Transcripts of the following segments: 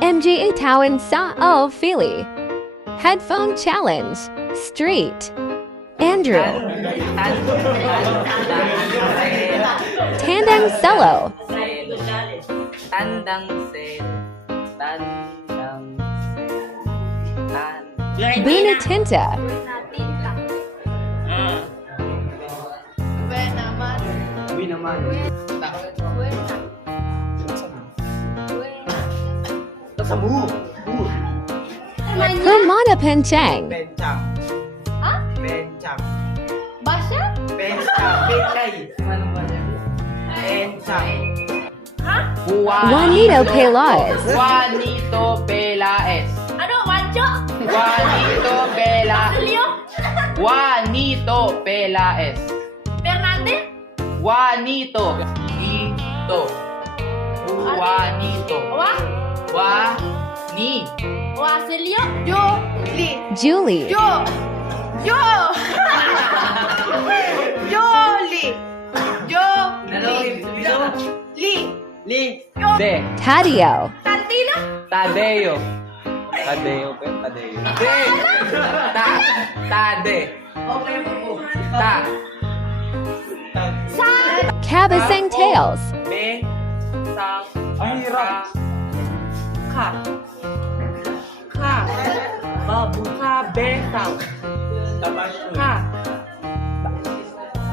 MGA Town Sa O Philly. Headphone Challenge. Street. Andrew. Tandang Solo. Tandang sen. mu. Mu. Hermana Penchang. Benchang. Benchang. Basya? Benchang. Benchay. Benchang. Juanito Pelas. Juanito Pelaes. Ano? Wancho? Juanito Pela. Leo? Juanito Pelaes. Fernandez? Juanito. Ito. Juanito. Wa. Ni. Wasilio. Yo. Li. Julie. Yo. Yo. Yo. Li. Yo. Li. Li. Li. De. Tadio. Tardino. Tadeo. Tadeo, Tadeo. De. Ta. Tade. Ta. Sa. Cabas and tails. Be. Sa. ค่ะค่ะบาบูค่ะเบงเต่าค่ะ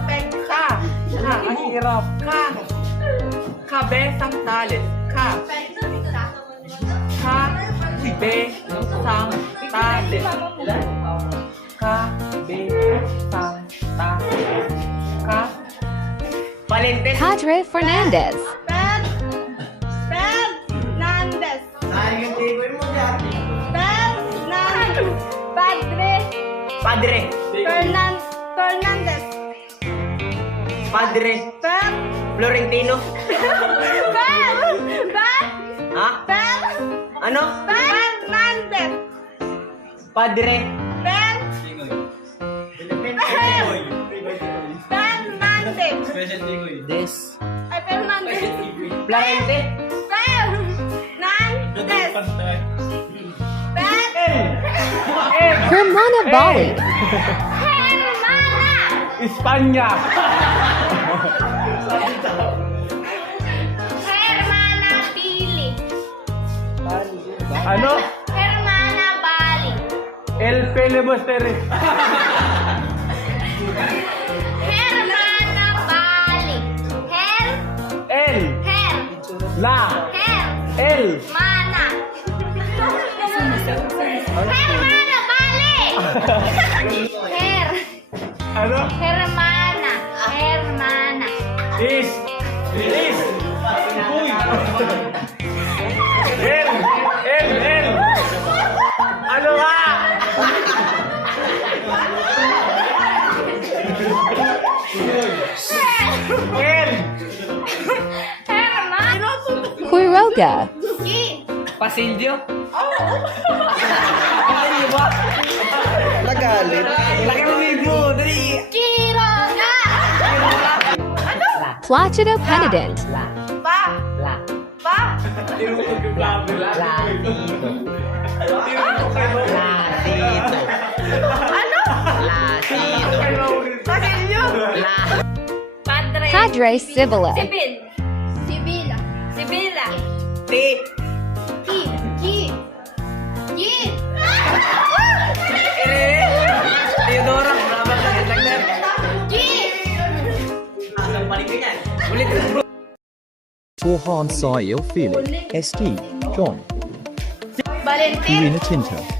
เบงค่ะค่ะอันนี้รอบค่ะค่ะเบสัมตาเลสค่ะค่ะสิเบซัมตาเลสค่ะเบสัมตาเลสค่ะ Padre Fernandez. Padre. Fernan Fernandez. Padre. Per? Florentino. Per? Per? Ha? Per? Ano? Fernandez. Padre. Per? Fernandez. Des. Ay, Fernandez. Florente. Fernandez. Hermana Bali. Hermana. Espanya. Hermana Billy. Ano? Hermana Bali. El Filibuster. Hermana Bali. Her, El. her, La. her, El. mana. Hermana Bali. Her, Ano? hermana, hermana. Is. Is. Uy. El. El. El. Ano nga? El. Hermana. Quiroga. Gi. Pasilyo? Dali ba? Nagalit. Laki mo libro. Dali. Quiroga. Placido Penitent. Pa. La. Pa. La. Latito. Ano? Latito. Pasilyo. La. Padre. Padre Sibila. Sibil. Sibila. Sibila. Ti. Teodora, berapa kali tender? Asal paling John. Valentin. Tinta.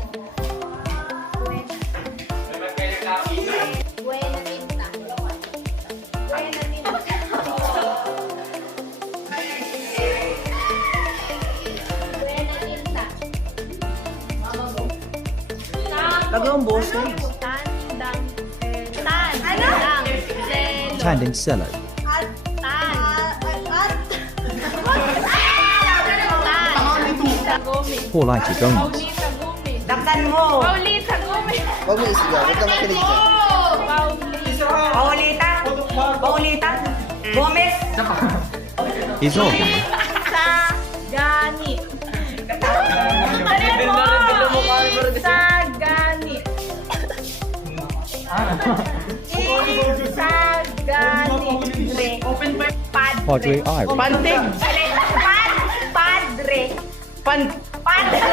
Tagang boses. Tandang. Tan. Tandang. Zelo. Tanding Cello, Tan. Tan. Ah, Gomez. Paulita Gomez, Daksan mo. Paulita Gomez. Huwag mo isigaw. Huwag kang makinig dyan. Paulita. Paulita. Paulita. Gomez. Izorgi, Sa Gani. Padre Irish. Pantig. Pad, padre. Pan... Padre.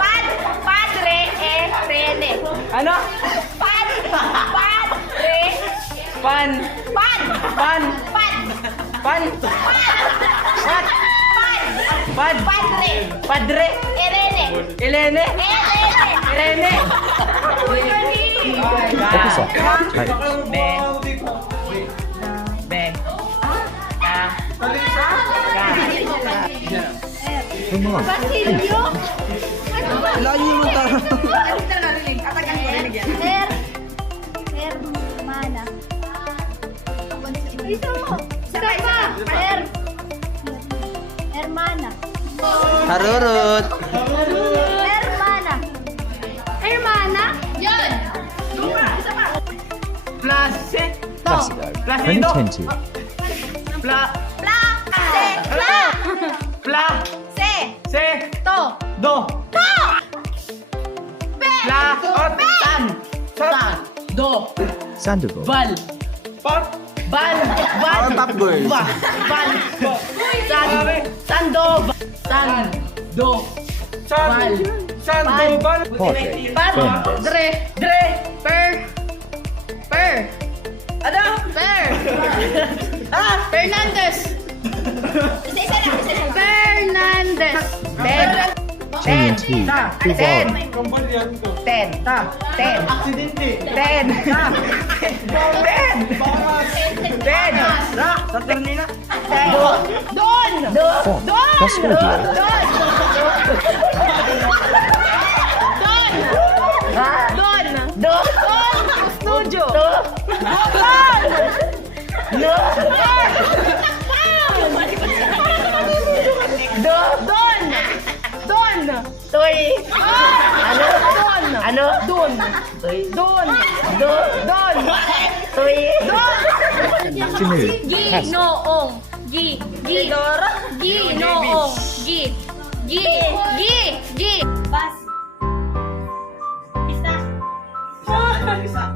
Pad, padre, eh, rene. Ano? Pad, padre. Pan... Pan... pad, Pan... What? pad. Pad... Padre. Padre... Irene. Elene... Irene. Irene... Episode. Take. Be... Be... Command. Basilio. Layo mo tayo. Her. Hermana. Isa mo. Isa pa. Her. Hermana. Harurut. Hermana. Hermana? Yan. Isa pa. Place... Placido. Placido. Penitentiary. Pla... Pla. Pla. Pla... Se. To. Do... To. Pe. Pla... Ot... San... San... Do... Sandoval. Val... Pop... Ban... Ban... Power Pop Girls. Ba... Ban... San... Sando... San... Do... Val... Sando... Val... Padre Pan... Fernandez. Dre... Dre... Per. Per. Ano? Per. Ah! Fernandez. Isa-isa lang. Isa-isa lang. Fernandez. Ten. Ten. Ten. Ta. Ten. Aksidente. Ten. Ten. Ten. Sa termina. Ten. Don. Don. Don. Don. Don. Don. Don. Studio. Don. Don. Don. Don. Toy. Ano? Don. Ano? Don. Toy. Don. Don. Don. Toy. Don. Ginoong. Gi. Gi. Ginoong. Gi. Gi. Gi. Gi. Bas. Isa. Isa. Benchang.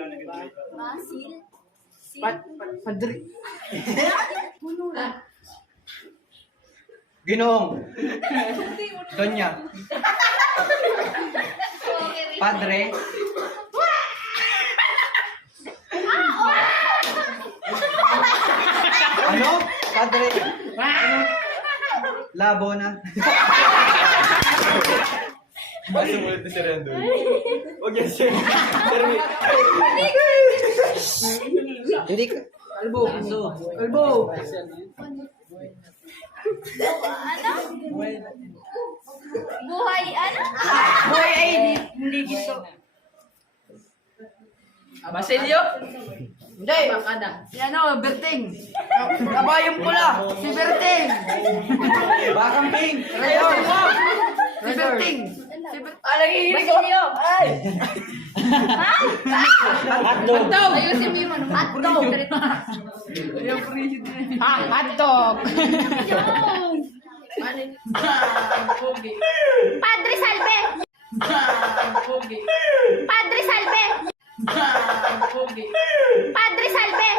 sumilangin. Kantangalin. Basil. Pat... Pat... Padre... Punula. Ginoong. Donya. Padre. Oh! Padre. Labo na. Sumulit na si Rendo. Huwag yan siya. Pero may... Hindi ka. Kalbo. Kalbo. Buhay, ano? Boy, ay, hindi gito. Basilio? Hindi. Si ano, Berting. Kabayong pula. Si Berting. Bakang ping. Rayon. Si Berting. Si Berting. Alang Basilio. Ay. Hotdog. Ayusin mo yung ano. Hotdog. Ah, hotdog. Padre Salve! Padre Salve! Padre Salve!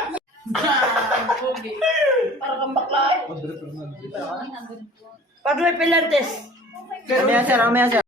Padre Pilantes. Mamaya sir, mamaya sir.